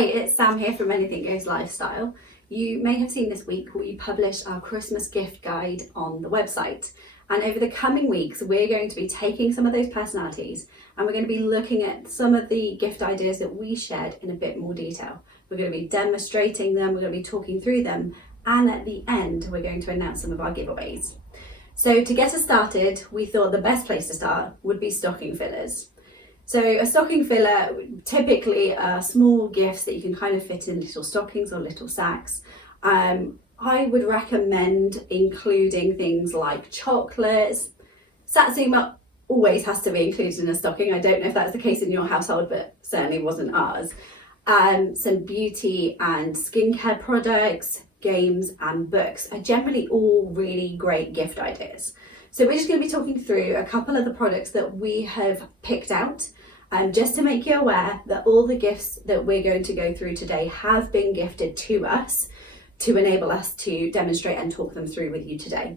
Hi, it's Sam here from Anything Goes Lifestyle. You may have seen this week we published our Christmas gift guide on the website, and over the coming weeks we're going to be taking some of those personalities and we're going to be looking at some of the gift ideas that we shared in a bit more detail. We're going to be demonstrating them, we're going to be talking through them, and at the end we're going to announce some of our giveaways. So to get us started, we thought the best place to start would be stocking fillers. So a stocking filler, typically small gifts that you can kind of fit in little stockings or little sacks. I would recommend including things like chocolates. Satsuma always has to be included in a stocking. I don't know if that's the case in your household, but certainly wasn't ours. Some beauty and skincare products, games and books are generally all really great gift ideas. So we're just going to be talking through a couple of the products that we have picked out, just to make you aware that all the gifts that we're going to go through today have been gifted to us to enable us to demonstrate and talk them through with you today.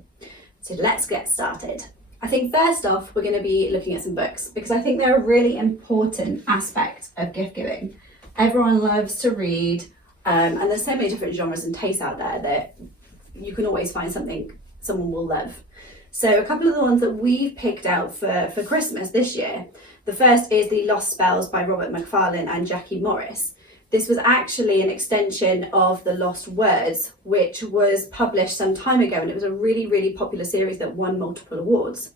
So let's get started. I think first off, we're going to be looking at some books because I think they're a really important aspect of gift giving. Everyone loves to read, and there's so many different genres and tastes out there that you can always find something someone will love. So a couple of the ones that we've picked out for Christmas this year. The first is The Lost Spells by Robert Mcfarlane and Jackie Morris. This was actually an extension of The Lost Words, which was published some time ago, and it was a really, really popular series that won multiple awards.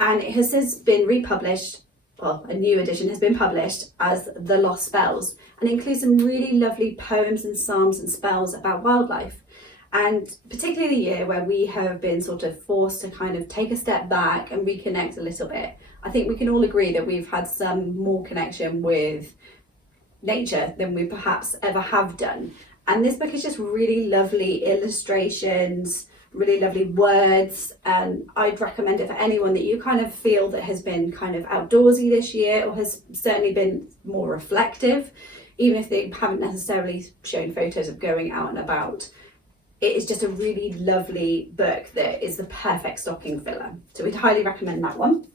And it has since been republished, well, a new edition has been published as The Lost Spells, and includes some really lovely poems and psalms and spells about wildlife. And particularly the year where we have been sort of forced to kind of take a step back and reconnect a little bit, I think we can all agree that we've had some more connection with nature than we perhaps ever have done. And this book is just really lovely illustrations, really lovely words, and I'd recommend it for anyone that you kind of feel that has been kind of outdoorsy this year or has certainly been more reflective, even if they haven't necessarily shown photos of going out and about. It is just a really lovely book that is the perfect stocking filler. So we'd highly recommend that one.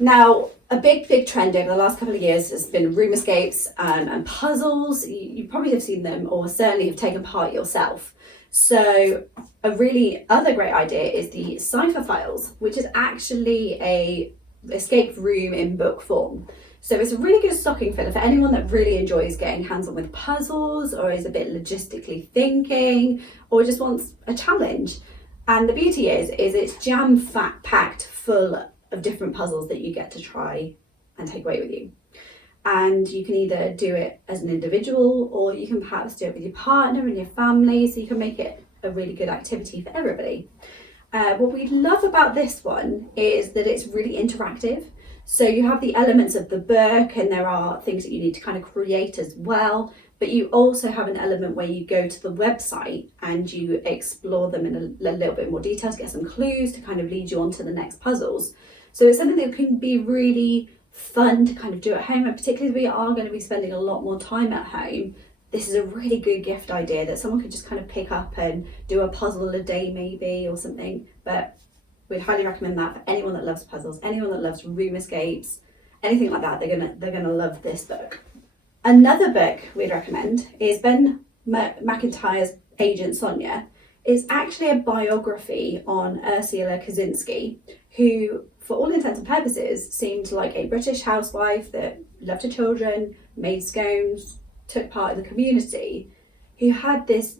Now, a big trend over the last couple of years has been room escapes and puzzles. You probably have seen them or certainly have taken part yourself. So a really other great idea is the Cipher Files, which is actually a escape room in book form. So it's a really good stocking filler for anyone that really enjoys getting hands-on with puzzles or is a bit logistically thinking or just wants a challenge. And the beauty is it's jam-packed full of different puzzles that you get to try and take away with you. And you can either do it as an individual or you can perhaps do it with your partner and your family, so you can make it a really good activity for everybody. What we love about this one is that it's really interactive. So you have the elements of the book and there are things that you need to kind of create as well, but you also have an element where you go to the website and you explore them in a little bit more detail to get some clues to kind of lead you on to the next puzzles. So it's something that can be really fun to kind of do at home, and particularly if we are going to be spending a lot more time at home, this is a really good gift idea that someone could just kind of pick up and do a puzzle a day maybe or something. But we'd highly recommend that for anyone that loves puzzles, anyone that loves room escapes, anything like that. They're gonna love this book. Another book we'd recommend is Ben Mcintyre's Agent Sonja. It's actually a biography on Ursula Kaczynski, who, for all intents and purposes, seemed like a British housewife that loved her children, made scones, took part in the community, who had this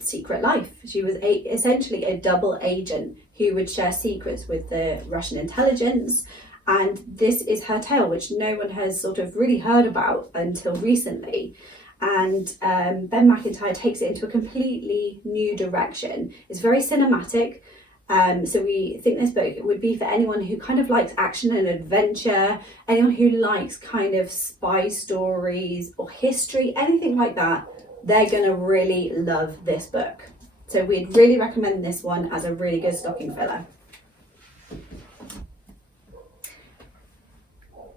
secret life. She was essentially a double agent who would share secrets with the Russian intelligence, and this is her tale, which no one has sort of really heard about until recently. And Ben Mcintyre takes it into a completely new direction. It's very cinematic, so we think this book would be for anyone who kind of likes action and adventure, anyone who likes kind of spy stories or history, anything like that. They're going to really love this book. So we'd really recommend this one as a really good stocking filler.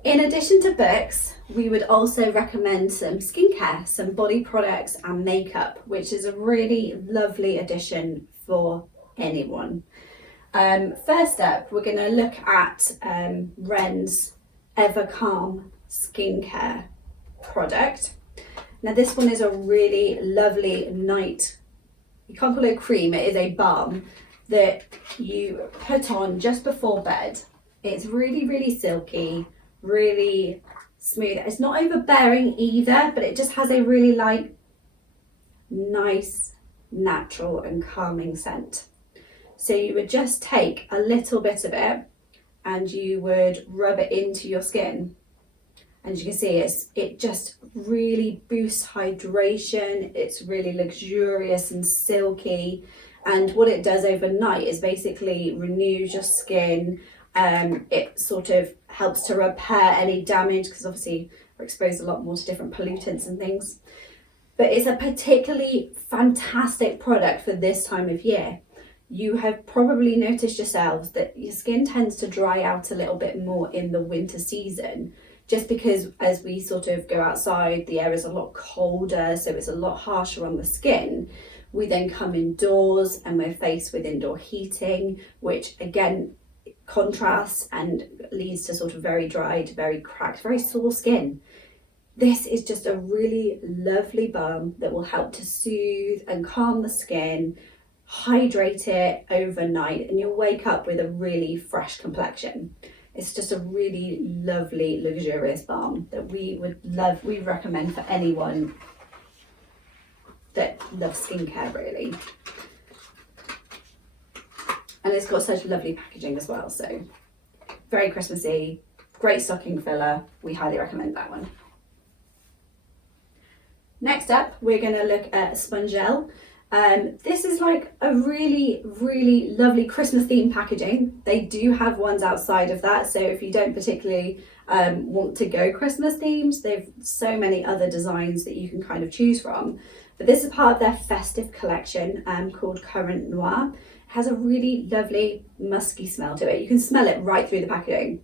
In addition to books, we would also recommend some skincare, some body products and makeup, which is a really lovely addition for anyone. First up, we're going to look at Ren's Evercalm Skincare product. Now this one is a really lovely night, you can't call it a cream, it is a balm that you put on just before bed. It's really, really silky, really smooth. It's not overbearing either, but it just has a really like nice, natural and calming scent. So you would just take a little bit of it and you would rub it into your skin. And you can see it just really boosts hydration. It's really luxurious and silky. And what it does overnight is basically renews your skin. It sort of helps to repair any damage, because obviously we're exposed a lot more to different pollutants and things. But it's a particularly fantastic product for this time of year. You have probably noticed yourselves that your skin tends to dry out a little bit more in the winter season, just because as we sort of go outside, the air is a lot colder, so it's a lot harsher on the skin. We then come indoors and we're faced with indoor heating, which again contrasts and leads to sort of very dried, very cracked, very sore skin. This is just a really lovely balm that will help to soothe and calm the skin, hydrate it overnight, and you'll wake up with a really fresh complexion. It's just a really lovely, luxurious balm that we recommend for anyone that loves skincare, really. And it's got such lovely packaging as well, so very Christmassy, great stocking filler. We highly recommend that one. Next up, we're going to look at Sponge Gel. This is like a really, really lovely Christmas themed packaging. They do have ones outside of that, so if you don't particularly want to go Christmas themed, they've so many other designs that you can kind of choose from. But this is part of their festive collection called Currant Noir. It has a really lovely musky smell to it. You can smell it right through the packaging.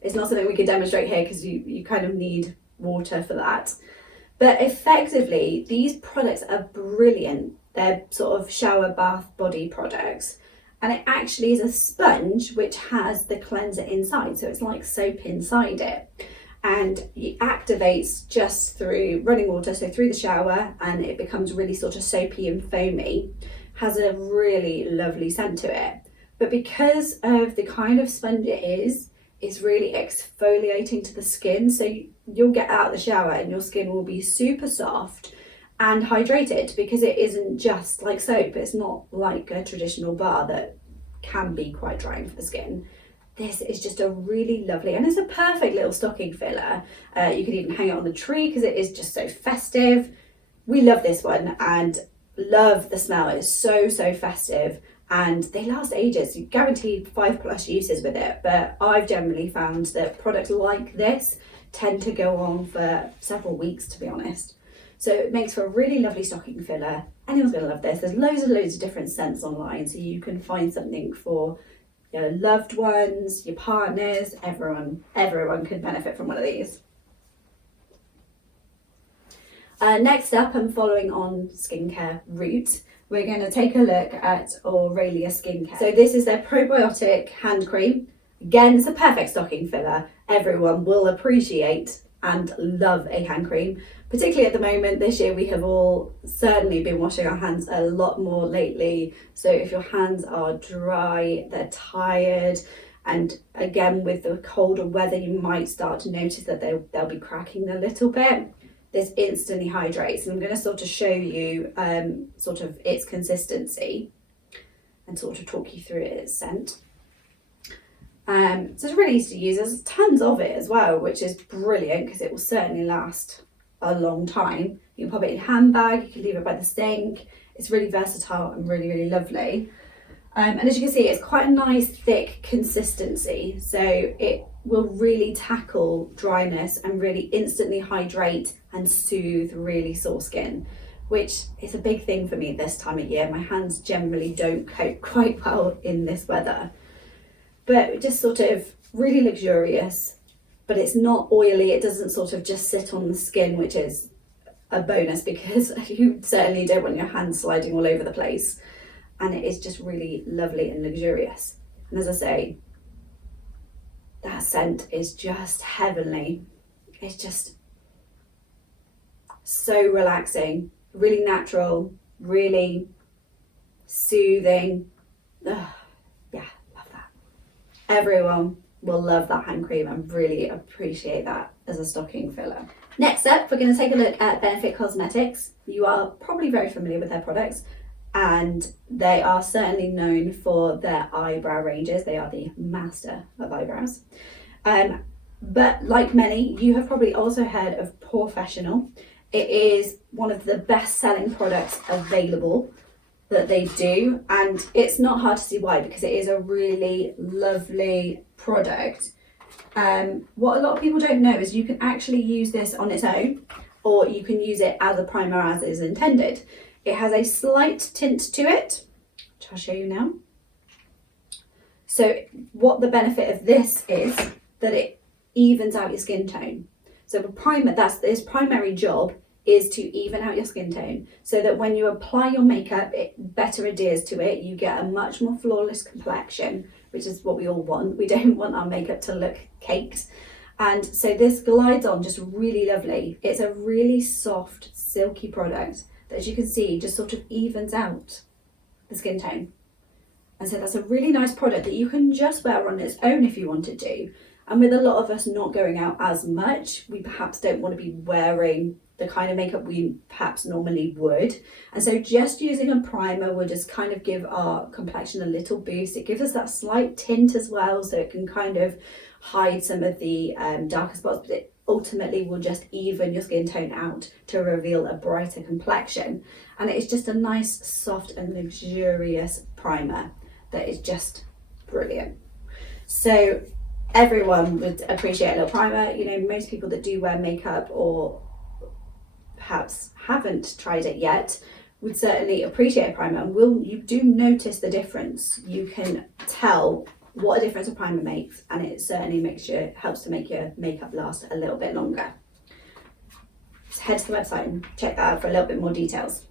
It's not something we can demonstrate here because you kind of need water for that. But effectively, these products are brilliant. They're sort of shower, bath, body products. And it actually is a sponge which has the cleanser inside. So it's like soap inside it. And it activates just through running water, so through the shower, and it becomes really sort of soapy and foamy. Has a really lovely scent to it. But because of the kind of sponge it is, it's really exfoliating to the skin. So you'll get out of the shower and your skin will be super soft and hydrated, because it isn't just like soap. It's not like a traditional bar that can be quite drying for the skin. This is just a really lovely, and it's a perfect little stocking filler. You could even hang it on the tree because it is just so festive. We love this one and love the smell. It's so festive, and they last ages. You guaranteed 5+ uses with it, but I've generally found that products like this tend to go on for several weeks, to be honest. So it makes for a really lovely stocking filler. Anyone's going to love this. There's loads of different scents online, so you can find something for your loved ones, your partners, everyone could benefit from one of these. Next up, and following on skincare route, we're going to take a look at Aurelia Skincare. So this is their probiotic hand cream. Again, it's a perfect stocking filler. Everyone will appreciate and love a hand cream. Particularly at the moment, this year, we have all certainly been washing our hands a lot more lately. So if your hands are dry, they're tired, and again, with the colder weather, you might start to notice that they'll be cracking a little bit. This instantly hydrates, and I'm going to sort of show you sort of its consistency and sort of talk you through its scent. So it's really easy to use. There's tons of it as well, which is brilliant because it will certainly last a long time. You can pop it in a handbag, you can leave it by the sink. It's really versatile and really lovely. And as you can see, it's quite a nice thick consistency, so it will really tackle dryness and really instantly hydrate and soothe really sore skin, which is a big thing for me this time of year. My hands generally don't cope quite well in this weather, but just sort of really luxurious, but it's not oily. It doesn't sort of just sit on the skin, which is a bonus because you certainly don't want your hands sliding all over the place. And it is just really lovely and luxurious. And as I say, that scent is just heavenly. It's just so relaxing, really natural, really soothing. Ugh, yeah, love that. Everyone will love that hand cream and really appreciate that as a stocking filler. Next up, we're going to take a look at Benefit Cosmetics. You are probably very familiar with their products, and they are certainly known for their eyebrow ranges. They are the master of eyebrows. But like many, you have probably also heard of Professional. It is one of the best selling products available that they do, and it's not hard to see why, because it is a really lovely product. What a lot of people don't know is you can actually use this on its own, or you can use it as a primer as is intended. It has a slight tint to it, which I'll show you now. So what the benefit of this is that it evens out your skin tone. So the primer, that's its primary job, is to even out your skin tone, so that when you apply your makeup, it better adheres to it. You get a much more flawless complexion, which is what we all want. We don't want our makeup to look caked. And so this glides on just really lovely. It's a really soft, silky product that, as you can see, just sort of evens out the skin tone. And so that's a really nice product that you can just wear on its own if you wanted to. And with a lot of us not going out as much, we perhaps don't want to be wearing the kind of makeup we perhaps normally would. And so just using a primer will just kind of give our complexion a little boost. It gives us that slight tint as well, so it can kind of hide some of the darker spots, but it ultimately will just even your skin tone out to reveal a brighter complexion. And it's just a nice, soft and luxurious primer that is just brilliant. So everyone would appreciate a little primer. You know, most people that do wear makeup or perhaps haven't tried it yet would certainly appreciate a primer, and you do notice the difference. You can tell what a difference a primer makes, and it certainly helps to make your makeup last a little bit longer. Just head to the website and check that out for a little bit more details.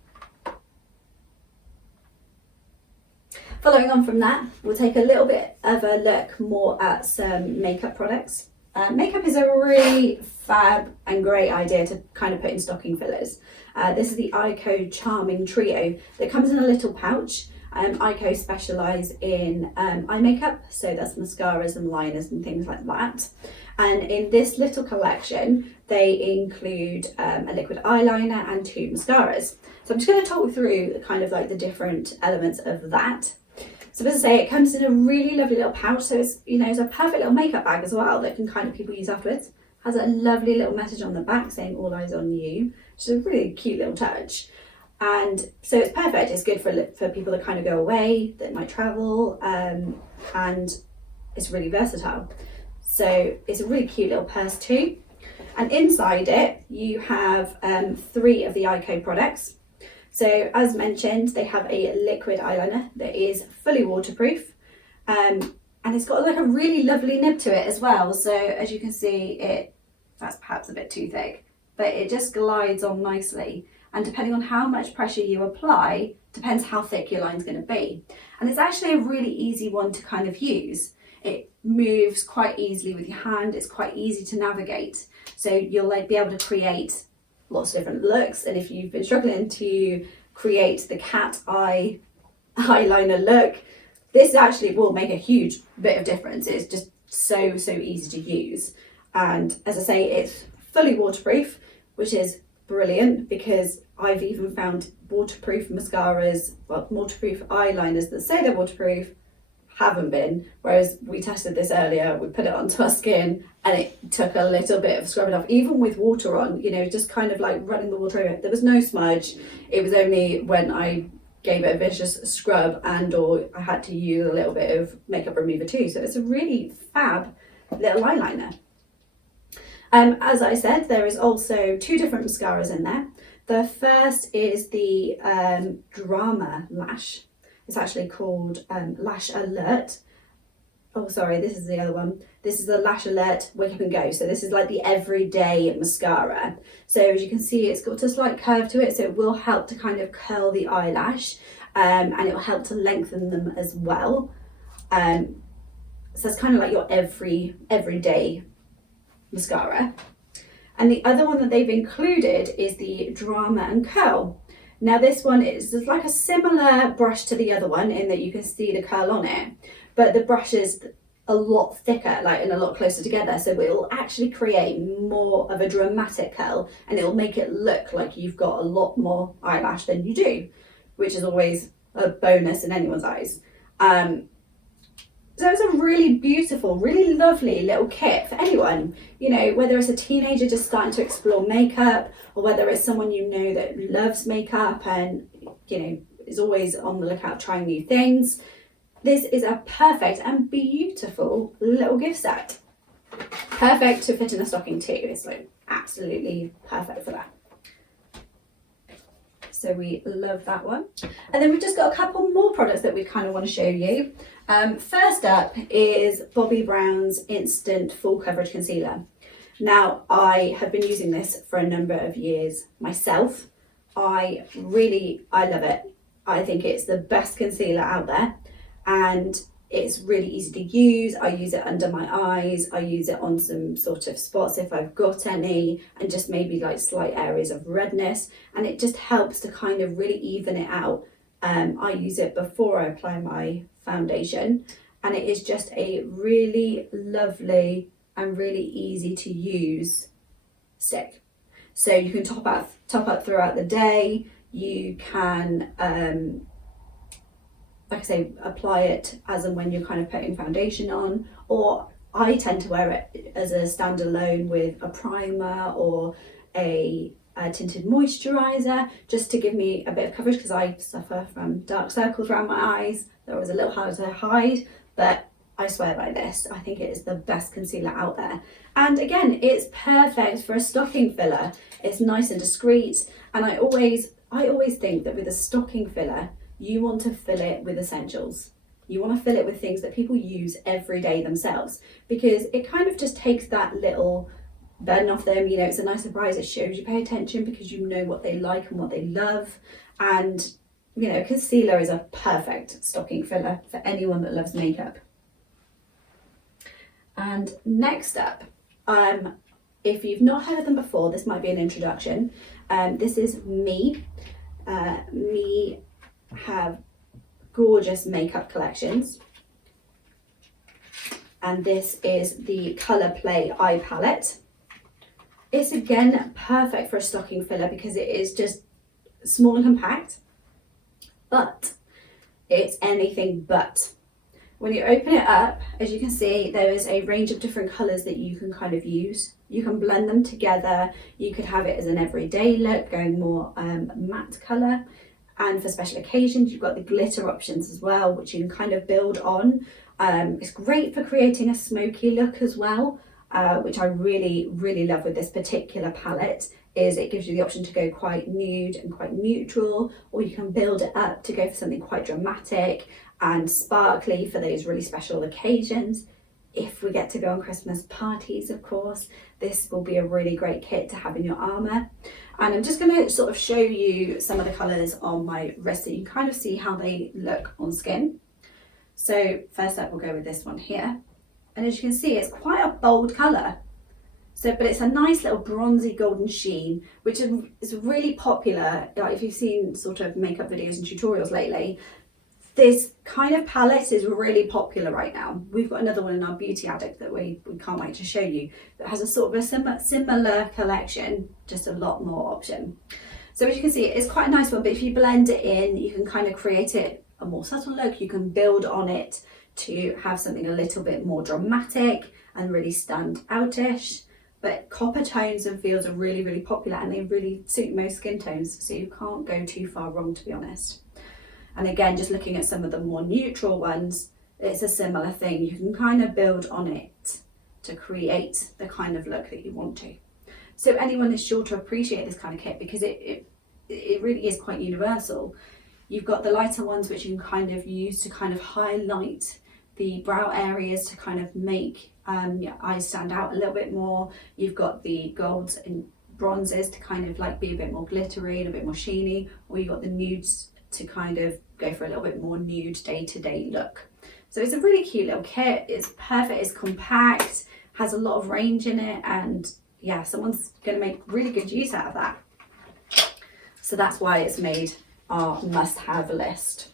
Following on from that, we'll take a little bit of a look more at some makeup products. Makeup is a really fab and great idea to kind of put in stocking fillers. This is the Ico Charming Trio that comes in a little pouch. Ico specialise in eye makeup, so that's mascaras and liners and things like that. And in this little collection, they include a liquid eyeliner and 2 mascaras. So I'm just going to talk through kind of like the different elements of that. So as I say, it comes in a really lovely little pouch, so it's, you know, it's a perfect little makeup bag as well that can kind of people use afterwards. Has a lovely little message on the back saying "All eyes on you," which is a really cute little touch. And so it's perfect. It's good for people that kind of go away, that might travel, and it's really versatile. So it's a really cute little purse too. And inside it, you have 3 of the Ico products. So as mentioned, they have a liquid eyeliner that is fully waterproof, and it's got like a really lovely nib to it as well. So as you can see, that's perhaps a bit too thick, but it just glides on nicely. And depending on how much pressure you apply, depends how thick your line's going to be. And it's actually a really easy one to kind of use. It moves quite easily with your hand. It's quite easy to navigate. So you'll like be able to create lots of different looks, and if you've been struggling to create the cat eye eyeliner look, this actually will make a huge bit of difference. It's just so easy to use, and as I say, it's fully waterproof, which is brilliant, because I've even found waterproof mascaras, well, waterproof eyeliners that say they're waterproof haven't been, whereas we tested this earlier, we put it onto our skin and it took a little bit of scrubbing off, even with water on, you know, just kind of like running the water over it. There was no smudge. It was only when I gave it a vicious scrub or I had to use a little bit of makeup remover too. So it's a really fab little eyeliner. As I said, there is also 2 different mascaras in there. The first is the Drama Lash. It's actually called Lash Alert. Oh, sorry, this is the other one. This is the Lash Alert Wake Up and Go. So this is like the everyday mascara. So as you can see, it's got a slight curve to it, so it will help to kind of curl the eyelash, and it will help to lengthen them as well. So it's kind of like your everyday mascara. And the other one that they've included is the Drama and Curl. Now this one is like a similar brush to the other one in that you can see the curl on it, but the brush is a lot thicker, like, and a lot closer together, so it will actually create more of a dramatic curl, and it will make it look like you've got a lot more eyelash than you do, which is always a bonus in anyone's eyes. So it's a really beautiful, really lovely little kit for anyone, you know, whether it's a teenager just starting to explore makeup, or whether it's someone you know that loves makeup and, you know, is always on the lookout trying new things. This is a perfect and beautiful little gift set. Perfect to fit in a stocking too. It's like absolutely perfect for that. So we love that one. And then we've just got a couple more products that we kind of want to show you. First up is Bobbi Brown's Instant Full Coverage Concealer. Now, I have been using this for a number of years myself. I love it. I think it's the best concealer out there, and it's really easy to use. I use it under my eyes. I use it on some sort of spots if I've got any, and just maybe like slight areas of redness, and it just helps to kind of really even it out. I use it before I apply my foundation, and it is just a really lovely and really easy to use stick. So you can top up throughout the day. You can like I say, apply it as and when you're kind of putting foundation on, or I tend to wear it as a standalone with a primer or a tinted moisturiser, just to give me a bit of coverage, because I suffer from dark circles around my eyes. They're always a little harder to hide, but I swear by this. I think it is the best concealer out there. And again, it's perfect for a stocking filler. It's nice and discreet, and I always think that with a stocking filler, you want to fill it with essentials. You want to fill it with things that people use every day themselves, because it kind of just takes that little burden off them. You know, it's a nice surprise. It shows you pay attention because you know what they like and what they love. And, you know, concealer is a perfect stocking filler for anyone that loves makeup. And next up, if you've not heard of them before, this might be an introduction. This is Me. Me have gorgeous makeup collections, and this is the Colour Play Eye Palette. It's again perfect for a stocking filler because it is just small and compact, but it's anything but. When you open it up, as you can see, there is a range of different colours that you can kind of use. You can blend them together. You could have it as an everyday look, going more matte colour. And for special occasions, you've got the glitter options as well, which you can kind of build on. It's great for creating a smoky look as well, which I really, really love with this particular palette, is it gives you the option to go quite nude and quite neutral, or you can build it up to go for something quite dramatic and sparkly for those really special occasions. If we get to go on Christmas parties, of course, this will be a really great kit to have in your armour. And I'm just going to sort of show you some of the colours on my wrist so you can kind of see how they look on skin. So first up, we'll go with this one here. And as you can see, it's quite a bold colour. So, but it's a nice little bronzy golden sheen, which is really popular. Like if you've seen sort of makeup videos and tutorials lately, this kind of palette is really popular right now. We've got another one in our Beauty Addict that we can't wait to show you, that has a sort of a similar collection, just a lot more option. So as you can see, it's quite a nice one, but if you blend it in, you can kind of create it a more subtle look. You can build on it to have something a little bit more dramatic and really stand outish. But copper tones and feels are really, really popular, and they really suit most skin tones, so you can't go too far wrong, to be honest. And again, just looking at some of the more neutral ones, it's a similar thing. You can kind of build on it to create the kind of look that you want to. So anyone is sure to appreciate this kind of kit because it really is quite universal. You've got the lighter ones which you can kind of use to kind of highlight the brow areas to kind of make your eyes stand out a little bit more. You've got the golds and bronzes to kind of like be a bit more glittery and a bit more sheeny, or you've got the nudes to kind of go for a little bit more nude day-to-day look. So it's a really cute little kit. It's perfect, it's compact, has a lot of range in it, and yeah, someone's going to make really good use out of that. So that's why it's made our must-have list.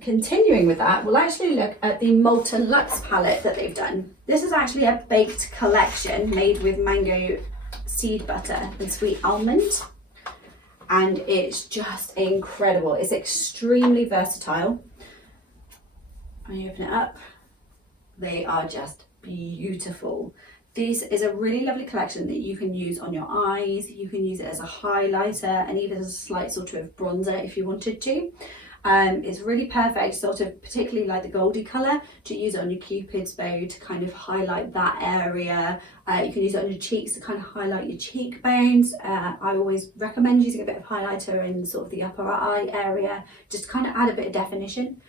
Continuing with that, we'll actually look at the Molten Luxe palette that they've done. This is actually a baked collection made with mango seed butter and sweet almond. And it's just incredible. It's extremely versatile. When you open it up, they are just beautiful. This is a really lovely collection that you can use on your eyes. You can use it as a highlighter and even as a slight sort of bronzer if you wanted to. It's really perfect, sort of particularly like the goldy colour, to use it on your cupid's bow to kind of highlight that area. You can use it on your cheeks to kind of highlight your cheekbones. I always recommend using a bit of highlighter in sort of the upper eye area, just to kind of add a bit of definition.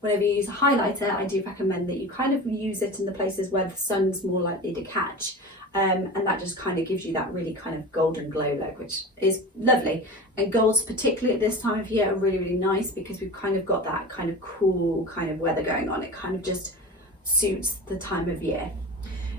Whenever you use a highlighter, I do recommend that you kind of use it in the places where the sun's more likely to catch. And that just kind of gives you that really kind of golden glow look, which is lovely. And golds, particularly at this time of year, are really, really nice because we've kind of got that kind of cool kind of weather going on. It kind of just suits the time of year.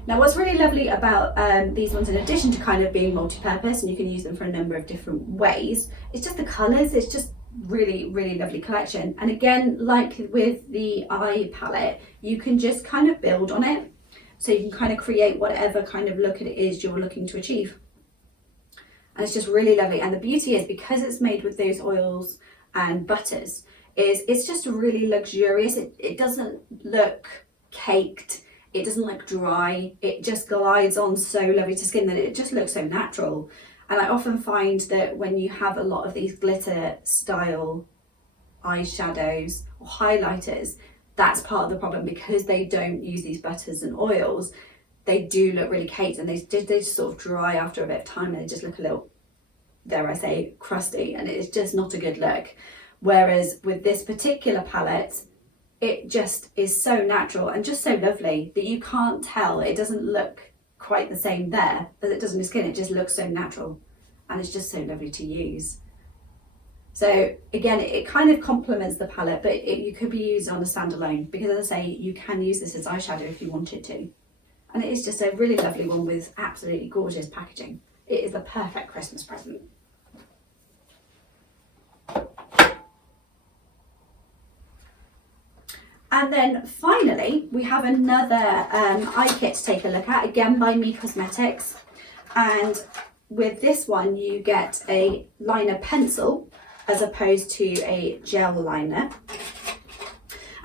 Now, what's really lovely about these ones, in addition to kind of being multi-purpose, and you can use them for a number of different ways, it's just the colours. It's just really, really lovely collection. And again, like with the eye palette, you can just kind of build on it. So you can kind of create whatever kind of look it is you're looking to achieve. And it's just really lovely. And the beauty is, because it's made with those oils and butters, it's just really luxurious. It doesn't look caked. It doesn't look dry. It just glides on so lovely to skin that it just looks so natural. And I often find that when you have a lot of these glitter style eyeshadows or highlighters, that's part of the problem, because they don't use these butters and oils. They do look really caked, and they just sort of dry after a bit of time, and they just look a little, dare I say, crusty, and it's just not a good look. Whereas with this particular palette, it just is so natural and just so lovely that you can't tell. It doesn't look quite the same there as it does on your skin. It just looks so natural, and it's just so lovely to use. So again, it kind of complements the palette, but you could be used on a standalone, because as I say, you can use this as eyeshadow if you wanted to. And it is just a really lovely one with absolutely gorgeous packaging. It is the perfect Christmas present. And then finally, we have another eye kit to take a look at, again by Me Cosmetics. And with this one, you get a liner pencil as opposed to a gel liner.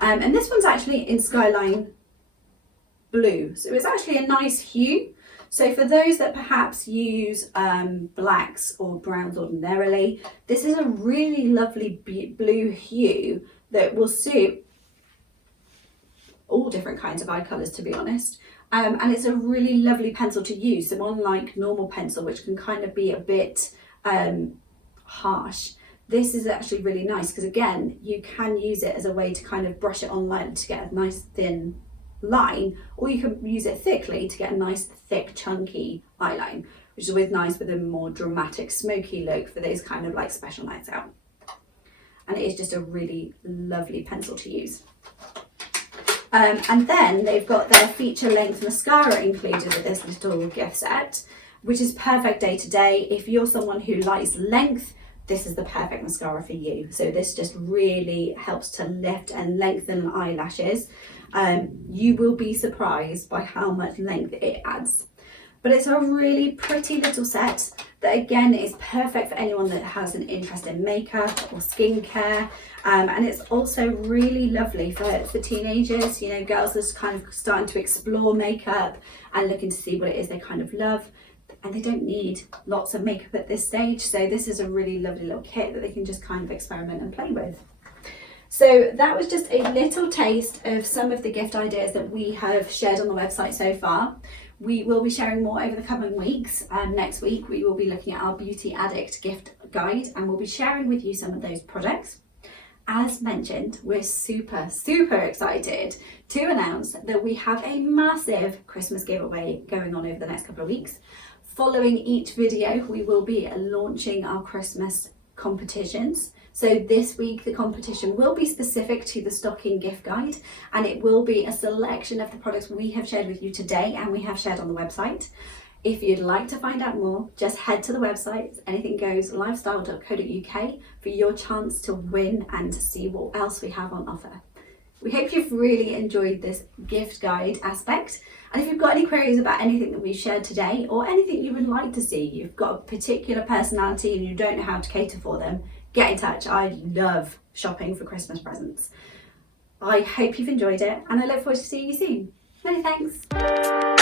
And this one's actually in Skyline Blue. So it's actually a nice hue. So for those that perhaps use blacks or browns ordinarily, this is a really lovely blue hue that will suit all different kinds of eye colours, to be honest. And it's a really lovely pencil to use. So unlike normal pencil, which can kind of be a bit harsh, this is actually really nice, because again, you can use it as a way to kind of brush it on lightly to get a nice thin line, or you can use it thickly to get a nice thick chunky eyeline, which is always nice with a more dramatic smoky look for those kind of like special nights out. And it is just a really lovely pencil to use. And then they've got their feature length mascara included with this little gift set, which is perfect day to day. If you're someone who likes length, this is the perfect mascara for you. So this just really helps to lift and lengthen eyelashes. You will be surprised by how much length it adds. But it's a really pretty little set that again is perfect for anyone that has an interest in makeup or skincare. And it's also really lovely for teenagers, you know, girls that's kind of starting to explore makeup and looking to see what it is they kind of love. And they don't need lots of makeup at this stage. So this is a really lovely little kit that they can just kind of experiment and play with. So that was just a little taste of some of the gift ideas that we have shared on the website so far. We will be sharing more over the coming weeks. Next week, we will be looking at our Beauty Addict gift guide, and we'll be sharing with you some of those products. As mentioned, we're super, super excited to announce that we have a massive Christmas giveaway going on over the next couple of weeks. Following each video, we will be launching our Christmas competitions. So this week the competition will be specific to the stocking gift guide, and it will be a selection of the products we have shared with you today and we have shared on the website. If you'd like to find out more, just head to the website, anythinggoeslifestyle.co.uk, for your chance to win and to see what else we have on offer. We hope you've really enjoyed this gift guide aspect. And if you've got any queries about anything that we've shared today, or anything you would like to see, you've got a particular personality and you don't know how to cater for them, get in touch. I love shopping for Christmas presents. I hope you've enjoyed it, and I look forward to seeing you soon. Many thanks.